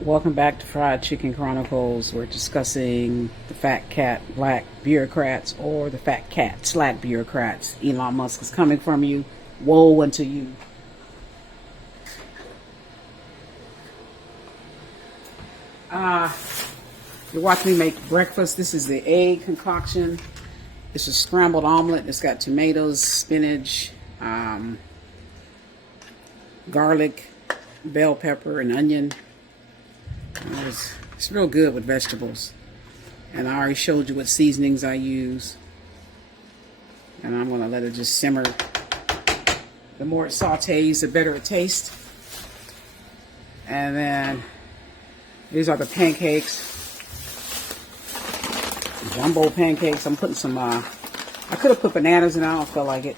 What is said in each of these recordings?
Welcome back to Fried Chicken Chronicles. We're discussing the fat cat black bureaucrats or the fat cat slack bureaucrats. Elon Musk is coming from you. Woe unto you. You're watching me make breakfast. This is the egg concoction. It's a scrambled omelet. It's got tomatoes, spinach, garlic, bell pepper, and onion. It's real good with vegetables. And I already showed you what seasonings I use. And I'm going to let it just simmer. The more it sautés, the better it tastes. And then these are the pancakes. Jumbo pancakes. I'm putting some, I could have put bananas in. I don't feel like it.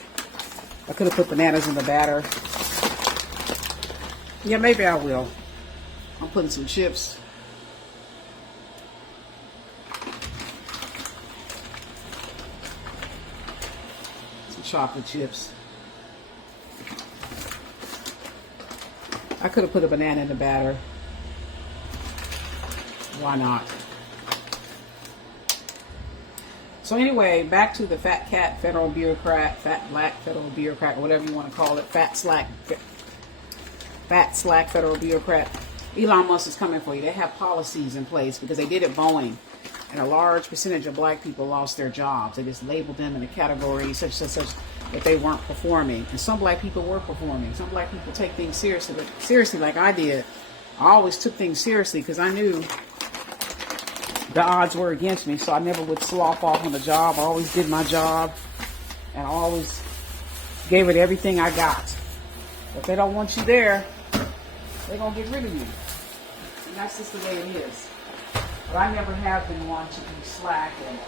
I could have put bananas in the batter. Yeah, maybe I will. I'm putting some chips. Some chocolate chips. I could have put a banana in the batter. Why not? So anyway, back to the fat cat federal bureaucrat, fat black federal bureaucrat, whatever you want to call it, fat slack federal bureaucrat. Elon Musk is coming for you. They have policies in place because they did at Boeing. And a large percentage of black people lost their jobs. They just labeled them in a category such that they weren't performing. And some black people were performing. Some black people take things seriously, but seriously like I did. I always took things seriously because I knew the odds were against me. So I never would slough off on the job. I always did my job. And I always gave it everything I got. If they don't want you there, they're going to get rid of you. And that's just the way it is. But I never have been one to be slack and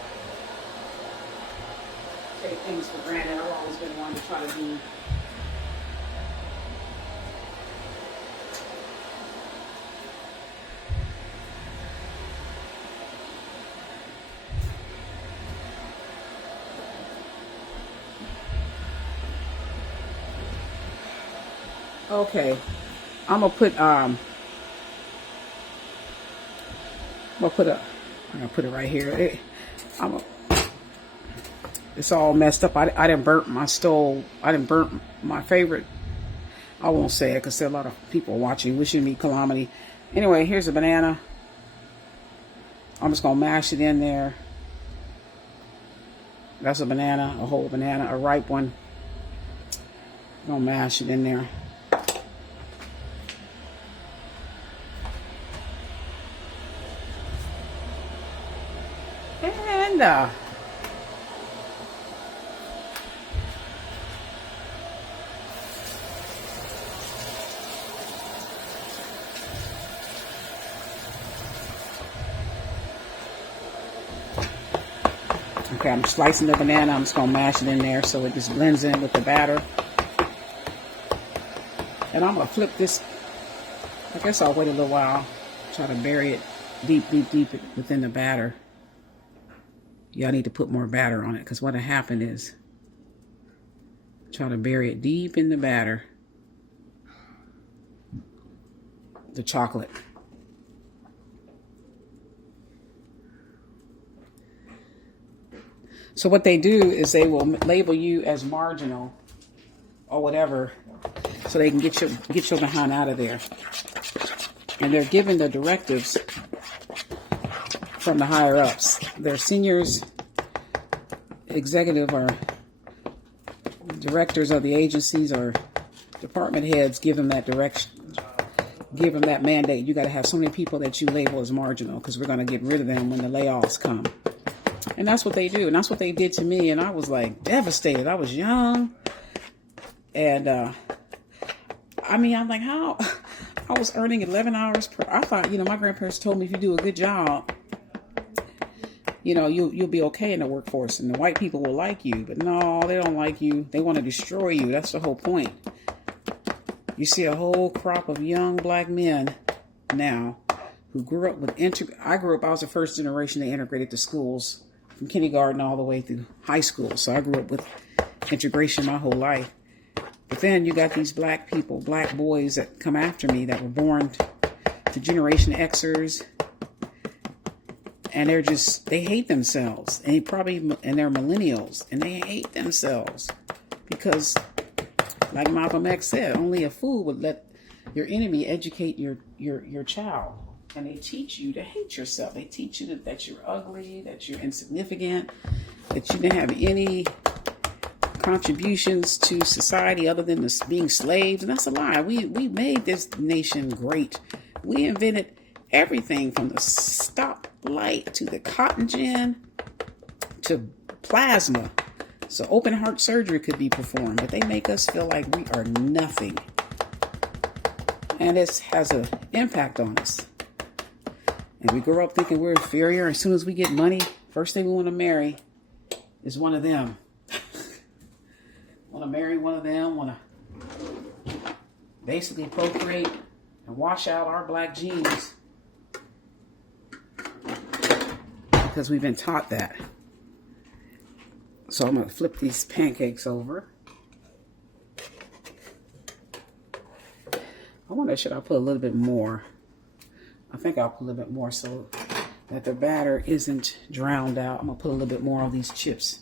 take things for granted. I've always been one to try to be okay. I'm gonna put it right here. It's all messed up. I didn't burn my stove. I didn't burn my favorite. I won't say it because there are a lot of people watching, wishing me calamity. Anyway, here's a banana. I'm just gonna mash it in there. That's a banana, a whole banana, a ripe one. I'm gonna mash it in there. And okay, I'm slicing the banana. I'm just gonna mash it in there so it just blends in with the batter. And I'm gonna flip this. I guess I'll wait a little while. Try to bury it deep within the batter. Y'all need to put more batter on it because what'll happen is try to bury it deep in the batter. The chocolate. So what they do is they will label you as marginal or whatever so they can get your behind out of there. And they're given the directives from the higher ups. Their seniors, executive, or directors of the agencies or department heads give them that direction, give them that mandate. You got to have so many people that you label as marginal because we're going to get rid of them when the layoffs come. And that's what they do. And that's what they did to me. And I was like devastated. I was young. And I'm like, how? I was earning 11 hours per. I thought, my grandparents told me if you do a good job, you'll be okay in the workforce and the white people will like you. But no, they don't like you. They want to destroy you. That's the whole point. You see a whole crop of young black men now who grew up with I was the first generation they integrated to schools from kindergarten all the way through high school. So I grew up with integration my whole life. But then you got these black people, black boys that come after me that were born to Generation Xers, and they hate themselves, and they're millennials, and they hate themselves because, like Malcolm X said, only a fool would let your enemy educate your child. And they teach you to hate yourself. They teach you that you're ugly, that you're insignificant, that you didn't have any contributions to society other than being slaves. And that's a lie. We made this nation great. We invented everything from the stoplight to the cotton gin to plasma. So open heart surgery could be performed, but they make us feel like we are nothing. And it has an impact on us. And we grow up thinking we're inferior. As soon as we get money, first thing we want to marry is one of them. Want to marry one of them, want to basically procreate and wash out our black genes. Because we've been taught that. So I'm going to flip these pancakes over. I wonder, should I put a little bit more? I think I'll put a little bit more so that the batter isn't drowned out. I'm going to put a little bit more of these chips.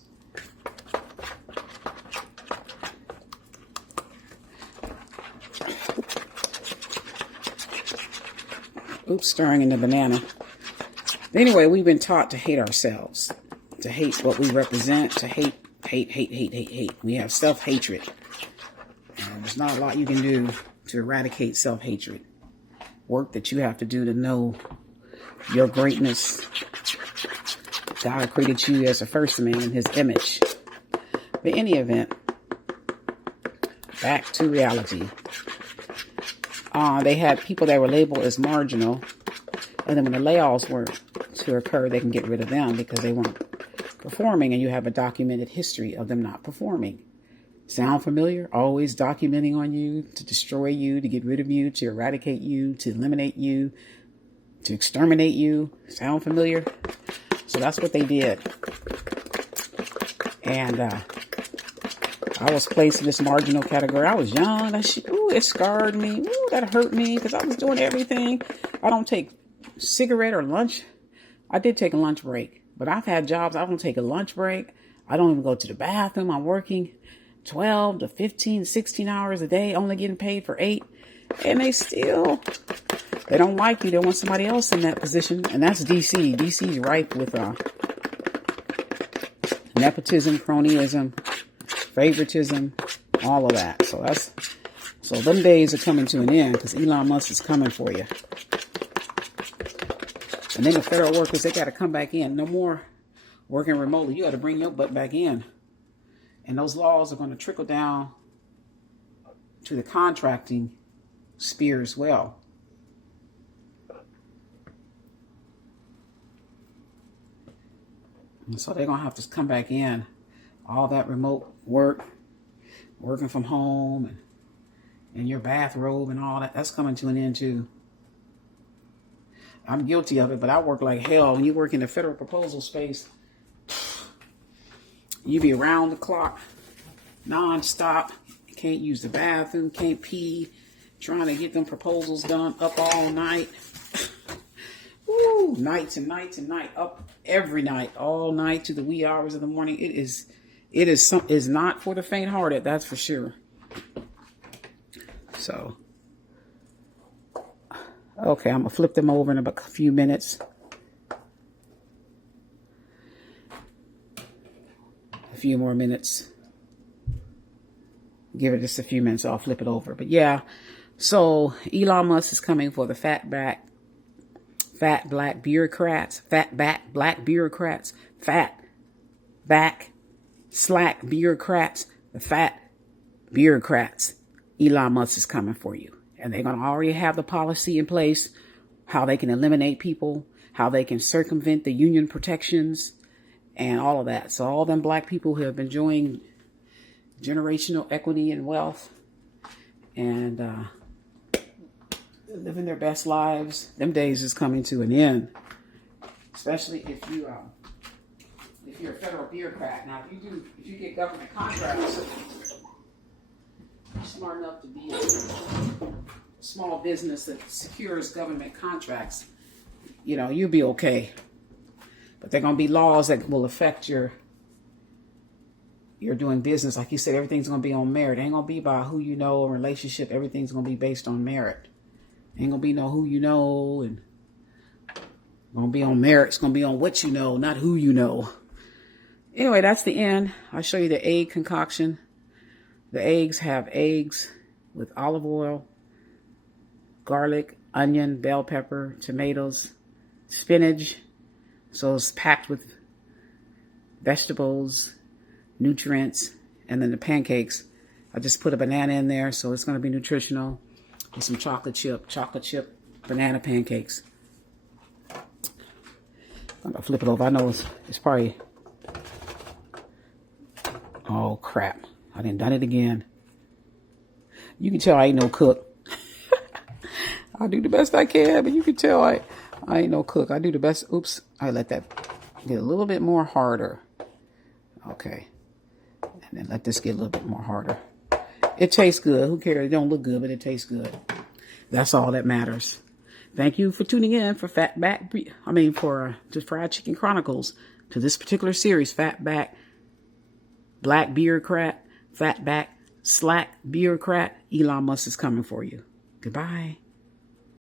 Oops, stirring in the banana. Anyway, we've been taught to hate ourselves, to hate what we represent, to hate. We have self-hatred. There's not a lot you can do to eradicate self-hatred. Work that you have to do to know your greatness. God created you as a first man in his image. But in any event, back to reality. They had people that were labeled as marginal. And then when the layoffs were to occur, they can get rid of them because they weren't performing. And you have a documented history of them not performing. Sound familiar? Always documenting on you to destroy you, to get rid of you, to eradicate you, to eliminate you, to exterminate you. Sound familiar? So that's what they did. And I was placed in this marginal category. I was young. It scarred me. Ooh, that hurt me because I was doing everything. I don't take cigarette or lunch. I did take a lunch break, but I've had jobs. I don't take a lunch break. I don't even go to the bathroom. I'm working 12 to 15, 16 hours a day, only getting paid for 8. And they don't like you. They want somebody else in that position. And that's DC. DC's rife with nepotism, cronyism, favoritism, all of that. So them days are coming to an end because Elon Musk is coming for you. And then the federal workers, they got to come back in. No more working remotely. You got to bring your butt back in. And those laws are going to trickle down to the contracting sphere as well. And so they're going to have to come back in. All that remote work, working from home, and in your bathrobe and all that, that's coming to an end too. I'm guilty of it, but I work like hell. When you work in the federal proposal space, you be around the clock, non-stop. Can't use the bathroom, can't pee, trying to get them proposals done, up all night. Woo, nights and nights and night, up every night, all night to the wee hours of the morning. It is not for the faint-hearted, that's for sure. So, okay, I'm going to flip them over in about a few minutes. A few more minutes. Give it just a few minutes, I'll flip it over. But yeah, so Elon Musk is coming for the fat black bureaucrats, slack bureaucrats, the fat bureaucrats. Elon Musk is coming for you. And they're going to already have the policy in place, how they can eliminate people, how they can circumvent the union protections, and all of that. So all them black people who have been enjoying generational equity and wealth and living their best lives, them days is coming to an end. Especially if you're a federal bureaucrat. Now, if you get government contracts, you're smart enough to be small business that secures government contracts, you know, you'll be okay. But there are going to be laws that will affect your doing business. Like you said, everything's going to be on merit. It ain't going to be by who you know or relationship. Everything's going to be based on merit. Ain't going to be no who you know, and going to be on merit. It's going to be on what you know, not who you know. Anyway, that's the end. I'll show you the egg concoction. The eggs have eggs with olive oil, garlic, onion, bell pepper, tomatoes, spinach. So it's packed with vegetables, nutrients, and then the pancakes. I just put a banana in there, so it's going to be nutritional. And some chocolate chip banana pancakes. I'm going to flip it over. I know it's probably... Oh, crap. I done it again. You can tell I ain't no cook. I do the best I can, but you can tell I ain't no cook. I do the best. Oops. I let that get a little bit more harder. Okay. And then let this get a little bit more harder. It tastes good. Who cares? It don't look good, but it tastes good. That's all that matters. Thank you for tuning in for just Fried Chicken Chronicles, to this particular series, Fatback Black Bureaucrat, Fatback Slack Bureaucrat. Elon Musk is coming for you. Goodbye.